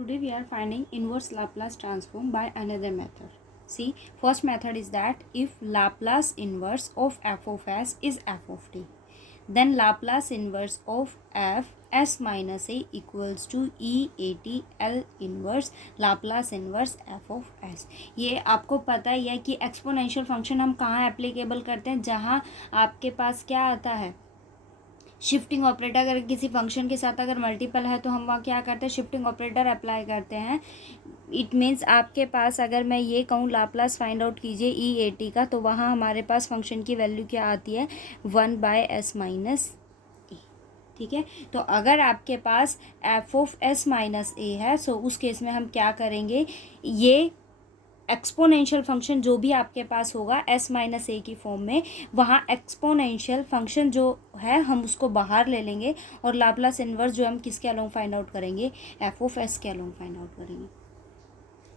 Today we are finding inverse Laplace transform by another method. See, first method is that if Laplace inverse of f of s is f of t, then Laplace inverse of f s minus a equals to e a t l inverse Laplace inverse f of s. ये आपको पता ही है कि exponential function हम कहाँ applicable करते हैं, जहाँ आपके पास क्या आता है, शिफ्टिंग ऑपरेटर। अगर किसी फंक्शन के साथ अगर मल्टीपल है तो हम वहाँ क्या करते हैं, शिफ्टिंग ऑपरेटर अप्लाई करते हैं। इट मीन्स आपके पास अगर मैं ये कहूँ लाप्लास फाइंड आउट कीजिए ई ए टी का, तो वहाँ हमारे पास फंक्शन की वैल्यू क्या आती है, 1/s माइनस ए। ठीक है, तो अगर आपके पास एफ ऑफ एस माइनस ए है, सो उस केस में हम क्या करेंगे, ये एक्सपोनेंशियल फंक्शन जो भी आपके पास होगा एस माइनस ए की फॉर्म में, वहाँ एक्सपोनेंशियल फंक्शन जो है हम उसको बाहर ले लेंगे और लाप्लास इन्वर्स जो हम किसके अलोंग फाइंड आउट करेंगे, एफ ऑफ एस के अलोंग फाइंड आउट करेंगे।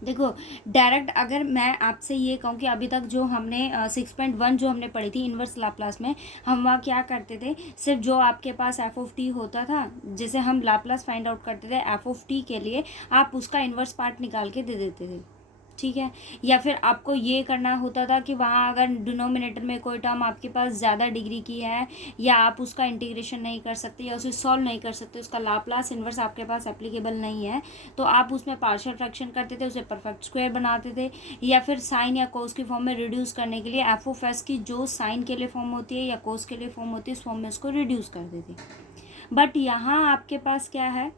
देखो डायरेक्ट अगर मैं आपसे ये कहूँ कि अभी तक जो हमने 6.1 जो हमने पढ़ी थी इन्वर्स लाप्लास में, हम वहाँ क्या करते थे, सिर्फ जो आपके पास एफ ऑफ टी होता था, जैसे हम लाप्लास फाइंड आउट करते थे एफ ऑफ टी के लिए, आप उसका इन्वर्स पार्ट निकाल के दे देते थे। ठीक है, या फिर आपको ये करना होता था कि वहाँ अगर डिनोमिनेटर में कोई टर्म आपके पास ज़्यादा डिग्री की है, या आप उसका इंटीग्रेशन नहीं कर सकते या उसे सॉल्व नहीं कर सकते, उसका लाप्लास इन्वर्स आपके पास एप्लीकेबल नहीं है, तो आप उसमें पार्शियल फ्रैक्शन करते थे, उसे परफेक्ट स्क्वायर बनाते थे, या फिर साइन या कोस की फॉर्म में रिड्यूस करने के लिए एफ ऑफ एस की जो साइन के लिए फॉर्म होती है या कोस के लिए फॉर्म होती है, उस फॉर्म में उसको रिड्यूस कर देते। बट यहाँ आपके पास क्या है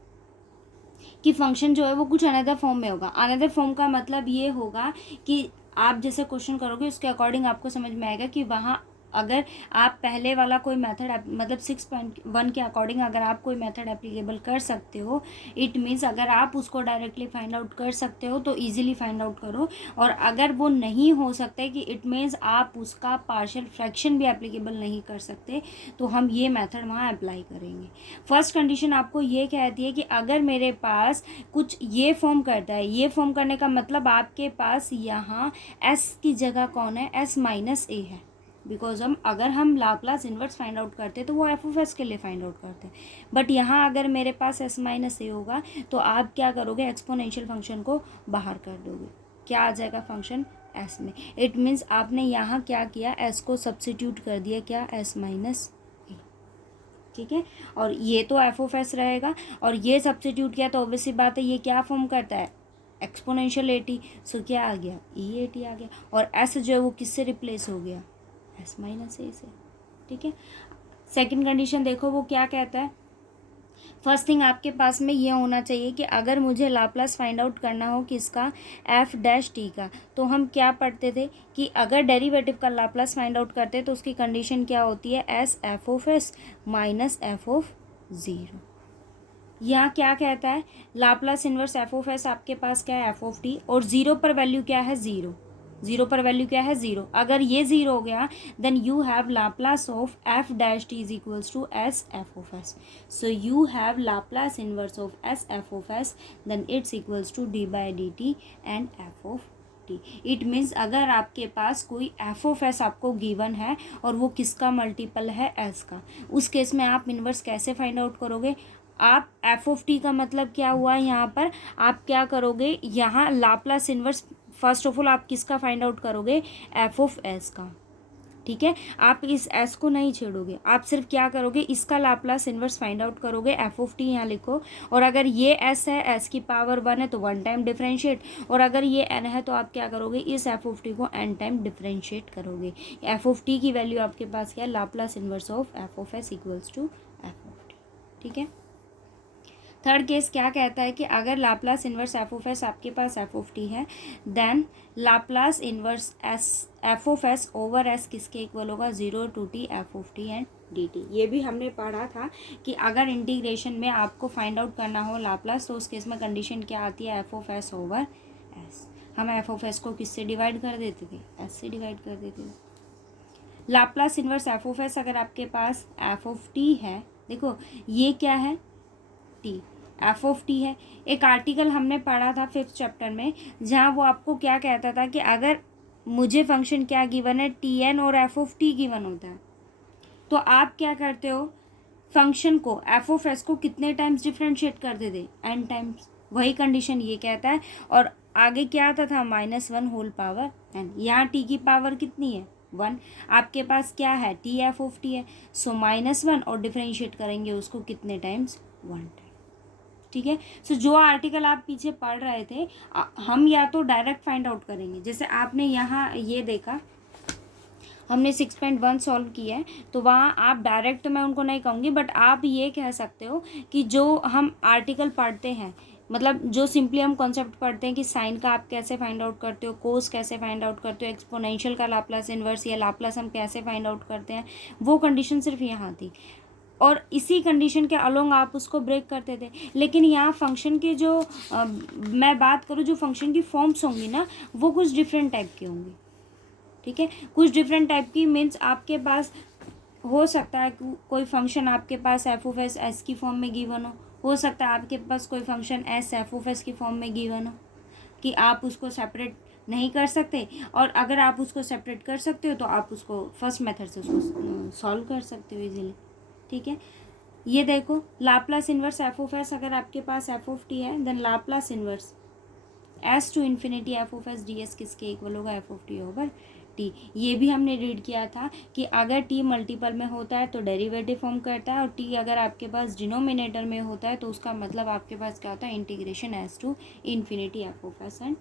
कि फंक्शन जो है वो कुछ अनदर फॉर्म में होगा। अनदर फॉर्म का मतलब ये होगा कि आप जैसे क्वेश्चन करोगे उसके अकॉर्डिंग आपको समझ में आएगा कि वहाँ अगर आप पहले वाला कोई मेथड मतलब 6.1 के अकॉर्डिंग अगर आप कोई मेथड एप्लीकेबल कर सकते हो, इट मीन्स अगर आप उसको डायरेक्टली फाइंड आउट कर सकते हो तो इजीली फाइंड आउट करो, और अगर वो नहीं हो सकते कि इट मीन्स आप उसका पार्शियल फ्रैक्शन भी एप्लीकेबल नहीं कर सकते, तो हम ये मेथड वहाँ अप्लाई करेंगे। फर्स्ट कंडीशन आपको ये कहती है कि अगर मेरे पास कुछ ये फॉर्म करता है, ये फॉर्म करने का मतलब आपके पास यहाँ s की जगह कौन है, s माइनस ए है, बिकॉज अगर हम लाप्लास इन्वर्स फाइंड आउट करते तो वो एफ ऑफ एस के लिए फाइंड आउट करते, बट यहाँ अगर मेरे पास एस माइनस ए होगा तो आप क्या करोगे, एक्सपोनेंशियल फंक्शन को बाहर कर दोगे, क्या आ जाएगा फंक्शन एस में। इट मीन्स आपने यहाँ क्या किया, एस को सब्सिट्यूट कर दिया, क्या, एस माइनस ए। ठीक है, और ये तो एफ ऑफ एस रहेगा, और ये सब्सिट्यूट किया तो ऑब्वियसली बात है ये क्या फॉर्म करता है, एक्सपोनेंशियल ए टी, सो क्या आ गया, ई ए टी आ गया, और एस जो है वो किससे रिप्लेस हो गया, एस माइनस ए से। ठीक है, सेकंड कंडीशन देखो वो क्या कहता है। फर्स्ट थिंग आपके पास में ये होना चाहिए कि अगर मुझे लाप्लास फाइंड आउट करना हो किसका, एफ डैश टी का, तो हम क्या पढ़ते थे कि अगर डेरिवेटिव का लाप्लास फाइंड आउट करते तो उसकी कंडीशन क्या होती है, S F of S minus F of zero. यहाँ क्या कहता है, Laplace inverse F of S आपके पास क्या है, एफ ऑफ टी, और ज़ीरो पर वैल्यू क्या है, ज़ीरो, ज़ीरो पर वैल्यू क्या है, ज़ीरो। अगर ये ज़ीरो हो गया then you have Laplace of F dash T is equals to S F of S, so you have Laplace inverse of S F of S, then it's equals to D by D T and F of T. It means अगर आपके पास कोई F of S आपको given है और वो किसका multiple है, एस का, उस केस में आप इन्वर्स कैसे फाइंड आउट करोगे, आप एफ ऑफ टी का मतलब क्या हुआ, यहाँ पर आप क्या करोगे, यहाँ Laplace inverse first of all आप किसका फाइंड आउट करोगे, एफ ऑफ एस का। ठीक है, आप इस एस को नहीं छेड़ोगे, आप सिर्फ क्या करोगे, इसका लाप्लास इन्वर्स फाइंड आउट करोगे, एफ ऑफ टी यहाँ लिखो, और अगर ये एस है, एस की पावर 1 है तो 1 टाइम डिफ्रेंशिएट, और अगर ये एन है तो आप क्या करोगे, इस एफ ऑफ टी को एन टाइम डिफ्रेंशिएट करोगे। एफ ऑफ टी की वैल्यू आपके पास क्या है, Laplace inverse of F of S equals to F of T. ठीक है, थर्ड केस क्या कहता है कि अगर Laplace inverse F of S आपके पास एफ ऑफ टी है, then Laplace inverse S F of S over S किसके इक्वल होगा, zero to T F of T and D T. ये भी हमने पढ़ा था कि अगर इंटीग्रेशन में आपको फाइंड आउट करना हो लाप्लास, तो उस केस में कंडीशन क्या आती है, F of S over S. हम एफ ऑफ एस को किससे डिवाइड कर देते थे, एस से डिवाइड कर देते थे। Laplace inverse F of S अगर आपके पास एफ ऑफ टी है, देखो ये क्या है, टी, एफ ऑफ टी है। एक आर्टिकल हमने पढ़ा था 5th चैप्टर में, जहाँ वो आपको क्या कहता था कि अगर मुझे फंक्शन क्या गिवन है, टी एन और एफ ऑफ टी गिवन होता है, तो आप क्या करते हो, फंक्शन को एफ ऑफ एस को कितने टाइम्स डिफ्रेंशिएट कर देते, एन टाइम्स। वही कंडीशन ये कहता है। और आगे क्या आता था, -1 होल पावर n। यहाँ t की पावर कितनी है, 1। आपके पास क्या है, t एफ ऑफ टी है, सो -1 और डिफ्रेंशिएट करेंगे उसको कितने टाइम्स, 1 टाइम। ठीक है। सो जो आर्टिकल आप पीछे पढ़ रहे थे, हम या तो डायरेक्ट फाइंड आउट करेंगे, जैसे आपने यहाँ ये देखा, हमने 6.1 सॉल्व किया है, तो वहाँ आप डायरेक्ट तो मैं उनको नहीं कहूँगी, बट आप ये कह सकते हो कि जो हम आर्टिकल पढ़ते हैं, मतलब जो सिंपली हम कॉन्सेप्ट पढ़ते हैं कि साइन का आप कैसे फाइंड आउट करते हो, कोस कैसे फाइंड आउट करते हो, एक्सपोनेंशियल का लाप्लास इन्वर्स या लाप्लास हम कैसे फाइंड आउट करते हैं, वो कंडीशन सिर्फ यहाँ थी। और इसी कंडीशन के अलोंग आप उसको ब्रेक करते थे। लेकिन यहाँ फंक्शन के जो मैं बात करूँ, जो फंक्शन की फॉर्म्स होंगी ना, वो कुछ डिफरेंट टाइप की होंगी। ठीक है, कुछ डिफरेंट टाइप की मीन्स आपके पास हो सकता है कोई फंक्शन आपके पास एफ ऑफ एस की फॉर्म में गिवन हो सकता है आपके पास कोई function S F of S की फॉर्म में गिवन हो, कि आप उसको सेपरेट नहीं कर सकते, और अगर आप उसको सेपरेट कर सकते हो तो आप उसको फर्स्ट मेथड से उसको सॉल्व कर सकते हो इजीली। ठीक है, ये देखो Laplace inverse F of S, अगर आपके पास एफ ऑफ टी है, then Laplace inverse S to infinity F of S D S किसके इक्वल होगा, F of T over T. ये भी हमने रीड किया था कि अगर टी मल्टीपल में होता है तो डेरिवेटिव फॉर्म करता है, और टी अगर आपके पास डिनोमिनेटर में होता है तो उसका मतलब आपके पास क्या होता है, integration S to infinity F of S and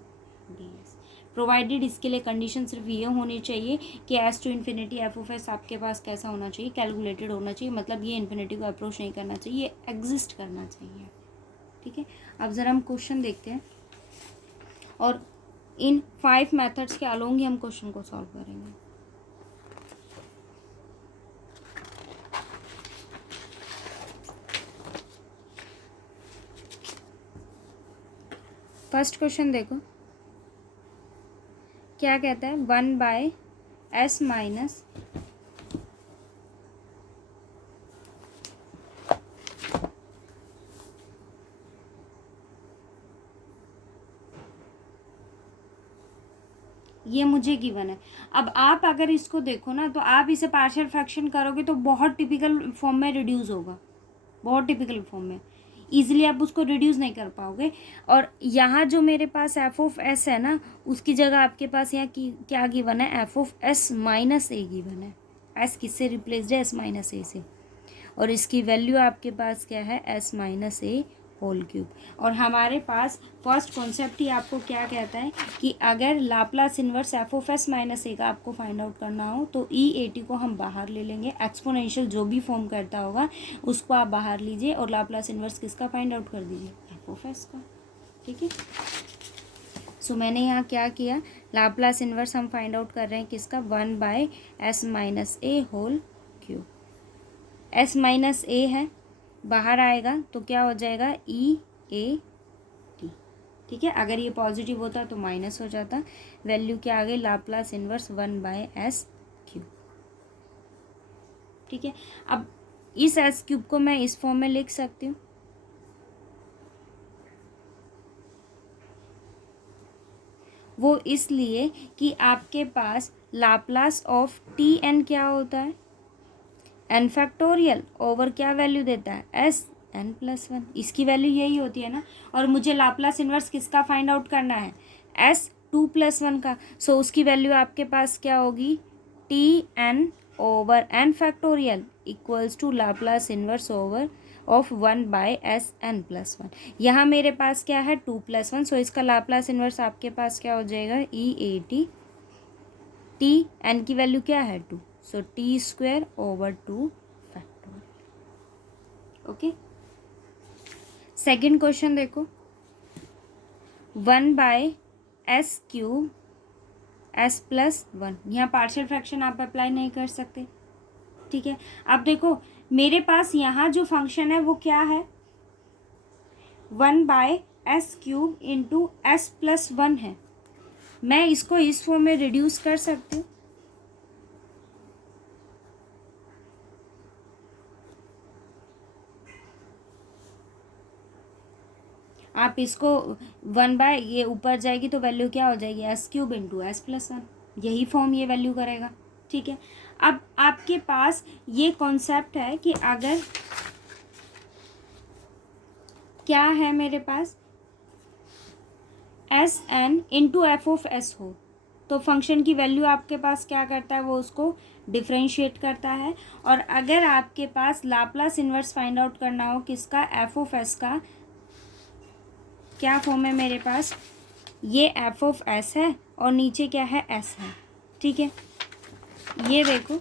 D S. Provided, इसके लिए कंडीशन सिर्फ ये होनी चाहिए कि S to infinity F of S आपके पास कैसा होना चाहिए, कैलकुलेटेड होना चाहिए, मतलब ये इन्फिनिटी को अप्रोच नहीं करना चाहिए, ये एग्जिस्ट करना चाहिए। ठीक है, अब ज़रा हम क्वेश्चन देखते हैं, और इन 5 मेथड्स के अलोंग ही हम क्वेश्चन को सॉल्व करेंगे। फर्स्ट क्वेश्चन देखो क्या कहता है, 1/s माइनस ये मुझे गिवन है। अब आप अगर इसको देखो ना, तो आप इसे पार्शियल फ्रैक्शन करोगे तो बहुत टिपिकल फॉर्म में रिड्यूस होगा, बहुत टिपिकल फॉर्म में, ईजिली आप उसको रिड्यूस नहीं कर पाओगे। और यहाँ जो मेरे पास एफ ऑफ एस है ना, उसकी जगह आपके पास यहाँ की क्या गिवन है, F of S minus A given है। एस किससे रिप्लेस्ड है, एस माइनस ए से, और इसकी वैल्यू आपके पास क्या है, एस माइनस ए होल क्यूब। और हमारे पास फर्स्ट कॉन्सेप्ट ही आपको क्या कहता है कि अगर Laplace inverse F of S minus A का आपको फाइंड आउट करना हो तो ई ए टी को हम बाहर ले लेंगे, एक्सपोनेंशियल जो भी फॉर्म करता होगा उसको आप बाहर लीजिए, और लाप्लास इन्वर्स किसका फाइंड आउट कर दीजिए, एफ ऑफ एस का। ठीक है, सो मैंने यहाँ क्या किया, लाप्लास इन्वर्स हम फाइंड आउट कर रहे हैं किसका, 1/s माइनस ए होल क्यूब। एस माइनस ए है, बाहर आएगा तो क्या हो जाएगा, ई ए टी। ठीक है, अगर ये पॉजिटिव होता तो माइनस हो जाता, वैल्यू क्या आ गई, लाप्लास इन्वर्स 1/s क्यूब। ठीक है, अब इस एस क्यूब को मैं इस फॉर्म में लिख सकती हूँ, वो इसलिए कि आपके पास लाप्लास ऑफ टी एन क्या होता है, एन फैक्टोरियल ओवर क्या वैल्यू देता है, एस एन प्लस 1, इसकी वैल्यू यही होती है ना। और मुझे लाप्लास इन्वर्स किसका फाइंड आउट करना है, एस 2+1 का, सो उसकी वैल्यू आपके पास क्या होगी, T N over N factorial equals to Laplace inverse over of 1/s n plus 1। यहाँ मेरे पास क्या है, 2+1, सो इसका लाप्लास इन्वर्स आपके पास क्या हो जाएगा, E A T, T N की वैल्यू क्या है 2, so T square over 2 factorial. Okay, second question देखो, 1/s क्यूब s प्लस 1, यहाँ पार्शियल फ्रैक्शन आप अप्लाई नहीं कर सकते। ठीक है, अब देखो मेरे पास यहाँ जो फंक्शन है वो क्या है, 1/s cube into s plus 1 है, मैं इसको इस फॉर्म में रिड्यूस कर सकती हूँ। आप इसको 1/ ये ऊपर जाएगी तो वैल्यू क्या हो जाएगी, S cube into S plus 1, यही फॉर्म ये वैल्यू करेगा। ठीक है, अब आपके पास ये कॉन्सेप्ट है कि अगर क्या है मेरे पास, S N into F of S हो तो फंक्शन की वैल्यू आपके पास क्या करता है, वो उसको डिफ्रेंशिएट करता है। और अगर आपके पास लाप्लास इन्वर्स फाइंड आउट करना हो किसका, एफ ऑफ एस का, क्या फॉर्म है मेरे पास, ये एफ ऑफ एस है और नीचे क्या है, एस है, ठीक है। ये देखो,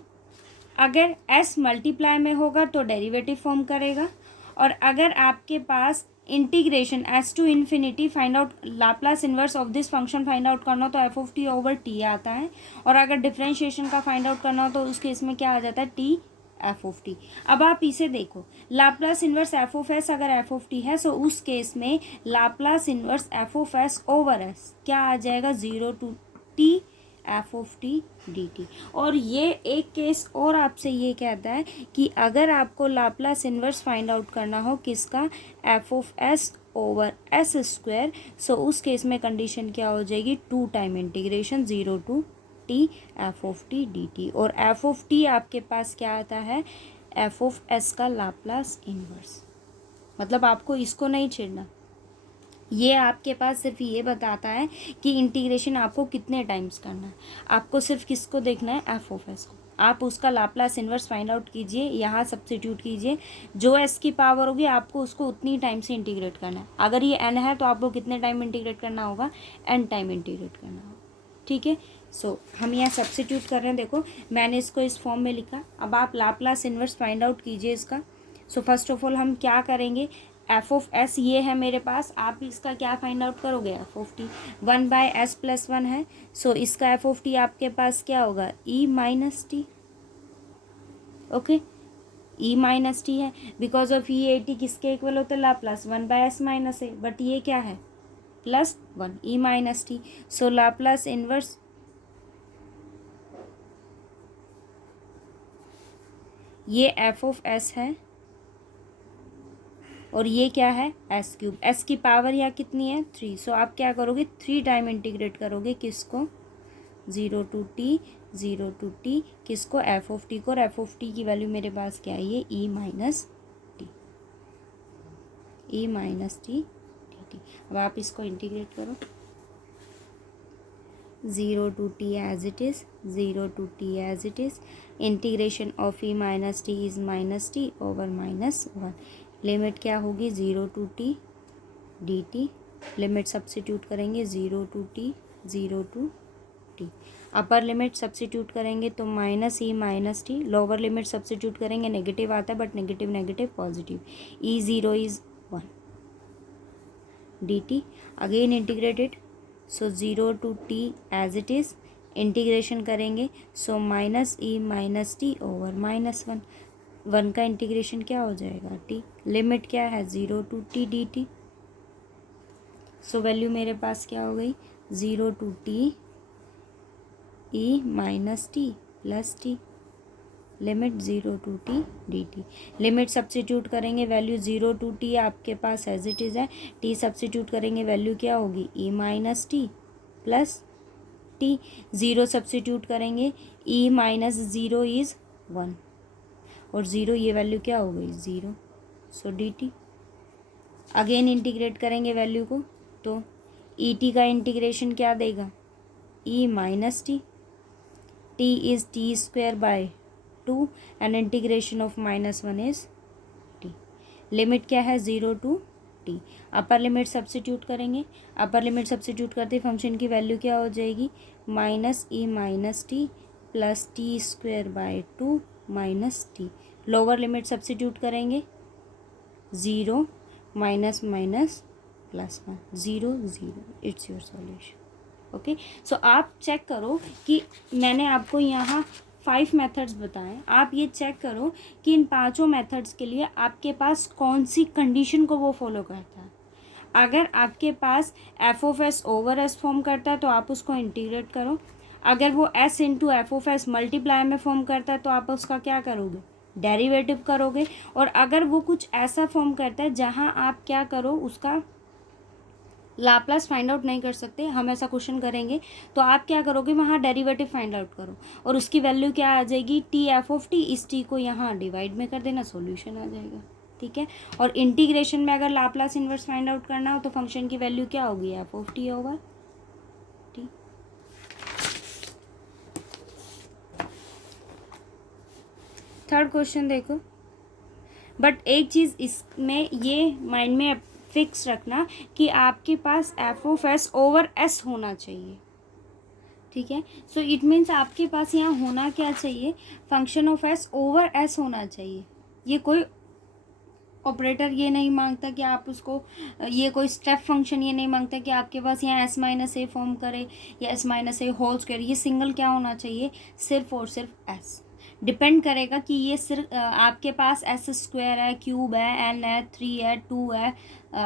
अगर s मल्टीप्लाई में होगा तो डेरिवेटिव फॉर्म करेगा, और अगर आपके पास integration s to infinity find out Laplace inverse of this function find out करना हो तो F of T over T आता है, और अगर डिफरेंशिएशन का फाइंड आउट करना हो तो उस केस में क्या आ जाता है, टी एफ ऑफ टी। अब आप इसे देखो, Laplace inverse F of S अगर एफ ऑफ टी है तो उस केस में Laplace inverse F of S over S क्या आ जाएगा, 0 to T F of T D T. और ये एक केस और आपसे ये कहता है कि अगर आपको लाप्लास इन्वर्स फाइंड आउट करना हो किसका, F of S over S square, so उस केस में कंडीशन क्या हो जाएगी, 2 time integration 0 to T F of T D T. और एफ ऑफ टी आपके पास क्या आता है, एफ ऑफ एस का लाप्लास इन्वर्स। मतलब आपको इसको नहीं छेड़ना, ये आपके पास सिर्फ ये बताता है कि इंटीग्रेशन आपको कितने टाइम्स करना है। आपको सिर्फ किसको देखना है, एफ ऑफ एस को। आप उसका लाप्लास इन्वर्स फाइंड आउट कीजिए, यहाँ सब्स्टिट्यूट कीजिए, जो एस की पावर होगी आपको उसको उतनी टाइम से इंटीग्रेट करना है। अगर ये एन है तो आपको कितने टाइम इंटीग्रेट करना होगा, एन टाइम इंटीग्रेट करना होगा, ठीक है। सो हम यहाँ सब्स्टिट्यूट कर रहे हैं, देखो मैंने इसको इस फॉर्म में लिखा। अब आप लाप्लास इन्वर्स फाइंड आउट कीजिए इसका। सो फर्स्ट ऑफ ऑल हम क्या करेंगे, एफ ऑफ एस ये है मेरे पास, आप इसका क्या फाइंड आउट करोगे, एफ ऑफ टी 1/s+1 है। सो इसका एफ ऑफ टी आपके पास क्या होगा, ई माइनस टी, ओके, ई माइनस टी है, because of E A T किसके इक्वल होता है, Laplace 1/s minus A, but ये क्या है, +1 ई माइनस टी। सो लाप्लास इन्वर्स, ये एफ ऑफ एस है और ये क्या है, एस क्यूब, एस की पावर यहाँ कितनी है, 3। सो आप क्या करोगे, 3 टाइम इंटीग्रेट करोगे किसको, 0 टू टी किसको, एफ ऑफ टी को। और एफ ऑफ टी की वैल्यू मेरे पास क्या है, ये e minus T D T. अब आप इसको इंटीग्रेट करो, 0 to T as it is, 0 to T as it is, integration of e minus T is minus T over -1। Limit क्या होगी, 0 to T D T, limit substitute करेंगे 0 to T, upper limit substitute करेंगे तो -e minus T, lower limit substitute करेंगे negative आता है but negative negative positive, e0 is 1 D T. Again integrated, so 0 to T as it is, integration करेंगे so -e minus T over -1, 1 का integration क्या हो जाएगा, टी, लिमिट क्या है 0 to T D T. So value मेरे पास क्या हो गई, 0 to T E minus T plus T, limit 0 to T D T. Limit substitute करेंगे, वैल्यू 0 टू टी आपके पास एज इट इज़ है, टी सब्स्टिट्यूट करेंगे वैल्यू क्या होगी, E minus T plus T, 0 substitute करेंगे, ई माइनस 0 इज़ 1 और 0 ये वैल्यू क्या हो गई, 0। So D T. Again integrate करेंगे वैल्यू को तो ई टी का इंटीग्रेशन क्या देगा, E minus T, T is T square by 2 and integration of -1 is T. Limit क्या है, 0 to T. Upper limit substitute करेंगे, अपर लिमिट सब्स्टिट्यूट करते फंक्शन की वैल्यू क्या हो जाएगी, -e minus T plus T square by 2 minus T. Lower limit substitute करेंगे, 0 minus minus +1, 0 0, it's your solution, okay. So आप चेक करो कि मैंने आपको यहाँ 5 मेथड्स बताएं, आप ये चेक करो कि इन 5 मेथड्स के लिए आपके पास कौन सी कंडीशन को वो फॉलो करता है। अगर आपके पास F of S over S form करता है तो आप उसको इंटीग्रेट करो, अगर वो S into F of S multiply में फॉर्म करता है तो आप उसका क्या करोगे, डेरिवेटिव करोगे। और अगर वो कुछ ऐसा फॉर्म करता है जहाँ आप क्या करो, उसका लाप्लास फाइंड आउट नहीं कर सकते, हम ऐसा क्वेश्चन करेंगे तो आप क्या करोगे, वहाँ डेरिवेटिव फाइंड आउट करो और उसकी वैल्यू क्या आ जाएगी, टी एफ ऑफ टी, इस टी को यहाँ डिवाइड में कर देना, सॉल्यूशन आ जाएगा। ठीक है। और इंटीग्रेशन में अगर लाप्लास इन्वर्स फाइंड आउट करना हो तो फंक्शन की वैल्यू क्या होगी, F of T over T. Third question देखो, बट एक चीज़ इसमें ये माइंड में फिक्स रखना कि आपके पास F of S over S होना चाहिए, ठीक है। सो इट मीन्स आपके पास यहाँ होना क्या चाहिए, function of S over S होना चाहिए। ये कोई ऑपरेटर ये नहीं मांगता कि आप उसको, ये कोई स्टेप फंक्शन ये नहीं मांगता कि आपके पास यहाँ एस माइनस ए फॉर्म करे या एस माइनस ए होल स्क्वायर। ये सिंगल क्या होना चाहिए, सिर्फ और सिर्फ एस। डिपेंड करेगा कि ये सिर्फ आपके पास एस स्क्वायर है, क्यूब है, एन है, 3 है, 2 है,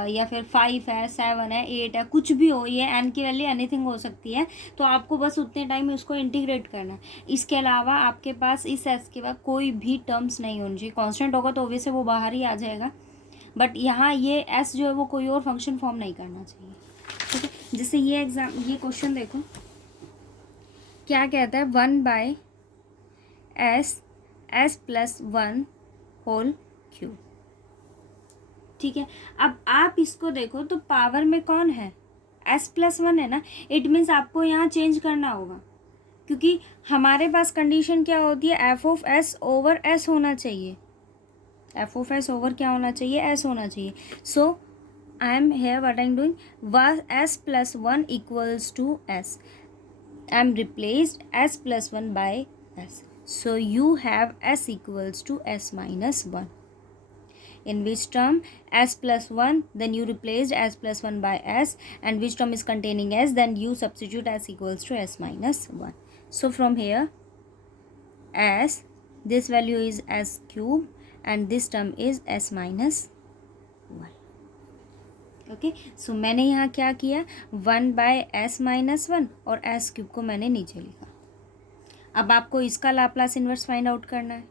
या फिर 5 है, 7 है, 8 है, कुछ भी हो, ये एन की वैल्यू एनीथिंग हो सकती है। तो आपको बस उतने टाइम में उसको इंटीग्रेट करना है। इसके अलावा आपके पास इस एस के बाद कोई भी टर्म्स नहीं होनी चाहिए। कॉन्स्टेंट होगा तो ऑब्वियसली वो बाहर ही आ जाएगा, बट यहाँ ये एस जो है वो कोई और फंक्शन फॉर्म नहीं करना चाहिए, ठीक है। जैसे ये क्वेश्चन देखो क्या कहता है, 1/s s+1 होल क्यूब, ठीक है। अब आप इसको देखो तो पावर में कौन है, s+1 है ना। इट मीन्स आपको यहाँ चेंज करना होगा, क्योंकि हमारे पास कंडीशन क्या होती है, F of S over S होना चाहिए। एफ ऑफ एस ओवर क्या होना चाहिए, एस होना चाहिए। So I am here what I am doing, s+1 equals to S. I am replaced s+1 by s. So you have s equals to s minus 1. In which term s+1, then you replaced s+1 by s, and which term is containing s, then you substitute s equals to s minus 1. So from here s, this value is s cube and this term is s minus 1. Okay. सो मैंने यहाँ क्या किया, 1/s-1 और s cube को मैंने नीचे लिखा। अब आपको इसका लाप्लास इन्वर्स फाइंड आउट करना है,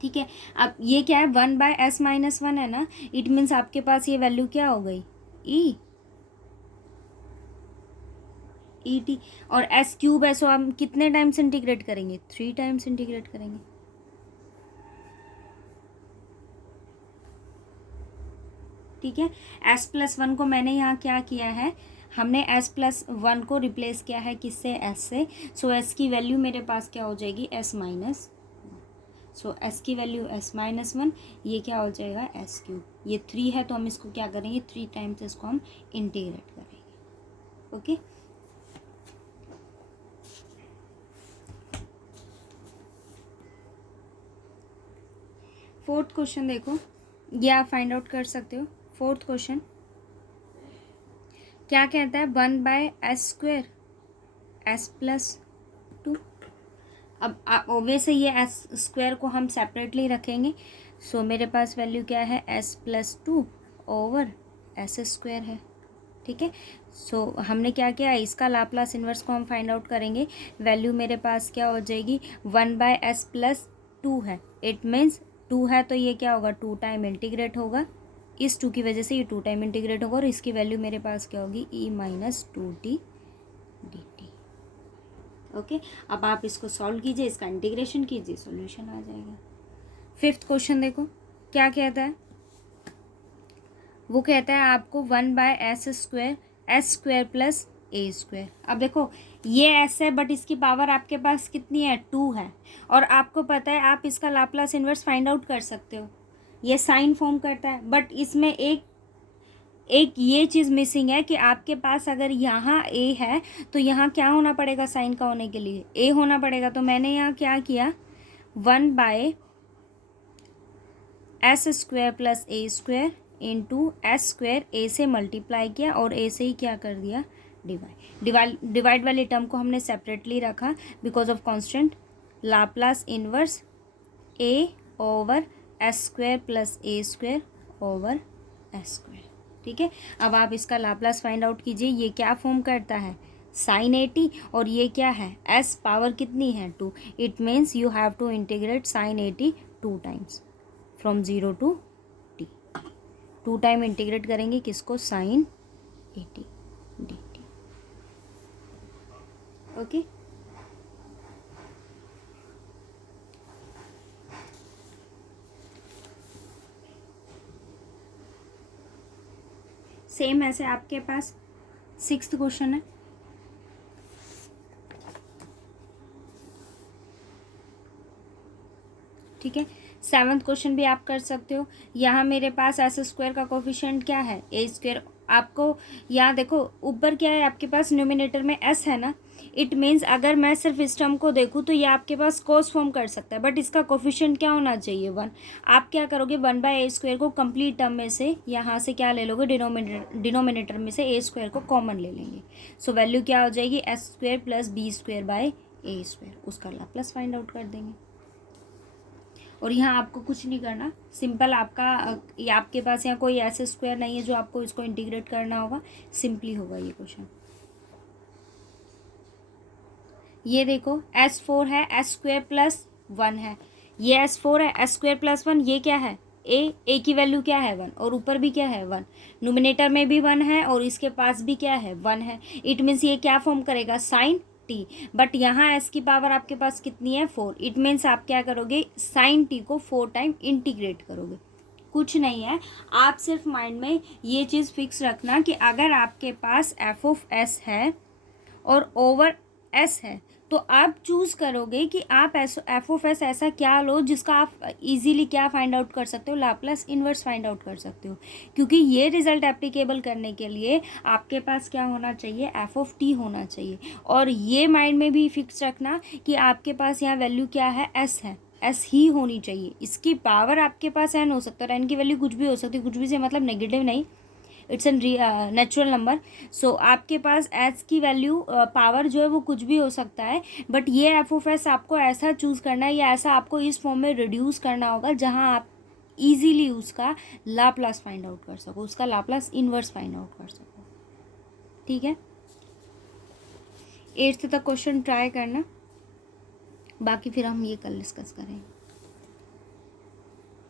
ठीक है। अब ये क्या है, 1/s-1 है ना। इट मीन्स आपके पास ये वैल्यू क्या हो गई, ई टी, और s क्यूब है। सो हम कितने टाइम्स इंटीग्रेट करेंगे, 3 टाइम्स इंटीग्रेट करेंगे, ठीक है। s+1 को मैंने यहाँ क्या किया है, हमने s+1 को रिप्लेस किया है किससे, s से। सो s की वैल्यू मेरे पास क्या हो जाएगी, s माइनस। सो s की वैल्यू s माइनस 1, ये क्या हो जाएगा, s क्यूब। ये 3 है तो हम इसको क्या करेंगे, 3 टाइम्स इसको हम इंटीग्रेट करेंगे, ओके। फोर्थ क्वेश्चन देखो, ये आप फाइंड आउट कर सकते हो। फोर्थ क्वेश्चन क्या कहता है, 1/s² s+2। अब ऑब्वियस है ये s² को हम सेपरेटली रखेंगे। सो मेरे पास वैल्यू क्या है, s+2 ओवर s², है, ठीक है। सो हमने क्या किया, इसका लाप्लास इन्वर्स को हम फाइंड आउट करेंगे। वैल्यू मेरे पास क्या हो जाएगी, 1/s+2 है। इट मीन्स 2 है तो ये क्या होगा, 2 टाइम इंटीग्रेट होगा। इस 2 की वजह से ये 2 टाइम इंटीग्रेट होगा, और इसकी वैल्यू मेरे पास क्या होगी, e-2t dt, ओके। अब आप इसको सॉल्व कीजिए, इसका इंटीग्रेशन कीजिए, सॉल्यूशन आ जाएगा। फिफ्थ क्वेश्चन देखो क्या कहता है, वो कहता है आपको 1/s² s² प्लस a²। अब देखो ये s है, बट इसकी पावर आपके पास कितनी है, 2 है। और आपको पता है आप इसका लाप्लास इन्वर्स फाइंड आउट कर सकते हो, ये साइन फॉर्म करता है। बट इसमें एक ये चीज़ मिसिंग है कि आपके पास अगर यहाँ a है तो यहाँ क्या होना पड़ेगा, साइन का होने के लिए a होना पड़ेगा। तो मैंने यहाँ क्या किया, 1/s² plus a² into s², a से मल्टीप्लाई किया और a से ही क्या कर दिया, डिवाइड वाले टर्म को हमने सेपरेटली रखा because of constant. Laplace inverse a over s² plus a² over s², ठीक है। अब आप इसका लाप्लास फाइंड आउट कीजिए। ये क्या फॉर्म करता है, sin 80, और ये क्या है, s पावर कितनी है, 2। It means you have to integrate sin 80 2 times from 0 to t। 2 time integrate करेंगे किसको, sin 80 dt, ओके। सेम ऐसे आपके पास 6th क्वेश्चन है, ठीक है। 7th क्वेश्चन भी आप कर सकते हो। यहाँ मेरे पास एस स्क्वायर का कोफिशिएंट क्या है, ए स्क्वायर। आपको यहाँ देखो ऊपर क्या है आपके पास, न्यूमिनेटर में एस है ना, इट मीन्स अगर मैं सिर्फ इस टर्म को देखूँ तो ये आपके पास कोस फॉर्म कर सकता है, बट इसका कोफिशिएंट क्या होना चाहिए, 1। आप क्या करोगे, 1/a² को कंप्लीट टर्म में से यहाँ से क्या ले लोगे, डिनोमिनेटर में से ए स्क्वायर को कॉमन ले लेंगे। सो वैल्यू क्या हो जाएगी, s² + b² / a², उसका लाप्लास फाइंड आउट कर देंगे। और यहाँ आपको कुछ नहीं करना, सिंपल आपका ये आपके पास यहाँ कोई ऐसे स्क्वायर नहीं है जो आपको इसको इंटीग्रेट करना होगा, सिंपली होगा ये क्वेश्चन। ये देखो s4 है, s² + 1 है, ये s4 है, s² + 1, ये क्या है, a की वैल्यू क्या है 1, और ऊपर भी क्या है 1, न्यूमिनेटर में भी 1 है और इसके पास भी क्या है 1 है। इट मीन्स ये क्या फॉर्म करेगा, sin t। बट यहाँ s की पावर आपके पास कितनी है 4। इट मीन्स आप क्या करोगे, sin t को 4 टाइम इंटीग्रेट करोगे। कुछ नहीं है, आप सिर्फ माइंड में ये चीज़ फिक्स रखना कि अगर आपके पास f(s) है और ओवर s है, तो आप चूज़ करोगे कि आप f(s) ऐसा क्या लो जिसका आप इजीली क्या फाइंड आउट कर सकते हो, लाप्लास इन्वर्स फाइंड आउट कर सकते हो। क्योंकि ये रिजल्ट एप्लीकेबल करने के लिए आपके पास क्या होना चाहिए, f(t) होना चाहिए। और ये माइंड में भी फिक्स रखना कि आपके पास यहाँ वैल्यू क्या है, s है, s ही होनी चाहिए। इसकी पावर आपके पास n हो सकता है, और n की वैल्यू कुछ भी हो सकती है, कुछ भी से मतलब नेगेटिव नहीं, इट्स एन नेचुरल नंबर। सो आपके पास एच की वैल्यू पावर जो है वो कुछ भी हो सकता है, बट ये f(s) आपको ऐसा चूज़ करना है या ऐसा आपको इस फॉर्म में रिड्यूस करना होगा जहां आप इजीली उसका लाप्लास फाइंड आउट कर सको, उसका लाप्लास इन्वर्स फाइंड आउट कर सको, ठीक है। 8th तक क्वेश्चन ट्राई करना, बाकी फिर हम ये कल डिस्कस करेंगे।